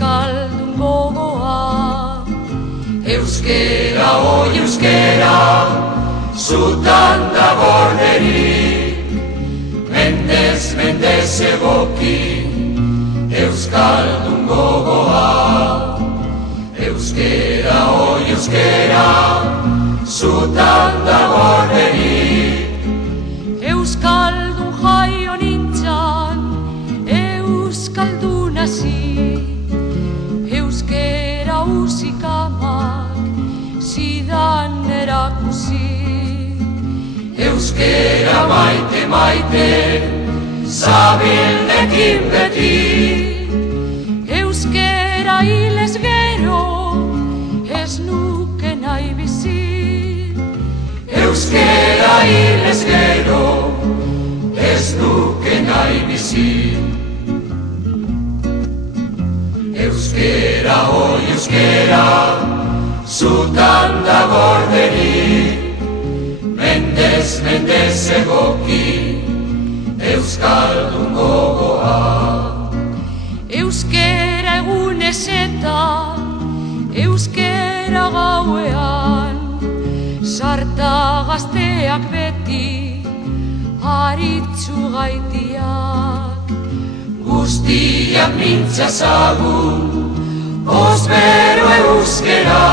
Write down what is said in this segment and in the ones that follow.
euskaldun gogoa. Euskera, oi euskera, zutan da gorderik, mendez, mendez egoki, euskaldun gogoa. Euskera, oi euskera, zutan da gorderik. Euskaldun jaio nintzan, euskaldun hasi, euskera usikamak zidan erakusi. Euskera maite, maite, zabilnekin beti. Euskera hilez gero, ez nuke nahi bizi. Euskera hilez gero, ez nuke nahi bizi. Euskera, oi euskera, zutan da gorderik, mendez, mendez egoki, euskaldun gogoa. Euskera egunez eta euskera gauean, sarta gazteak beti aritzu gaitiak. Guztiak mintzazagun, osbero euskera,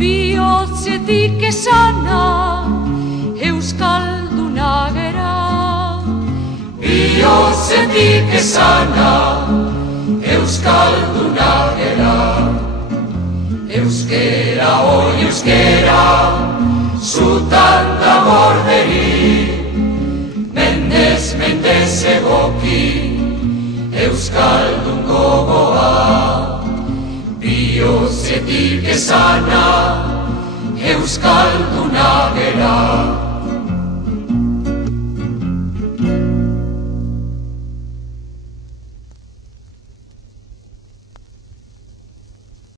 bihotzetik esana euskalduna gera. Bihotzetik esana, euskalduna gera. Euskera, oi euskera, zutan da gorderik, mendez, mendez egoki, euskaldun gogoa. Bihotzetik esana, euskalduna gera.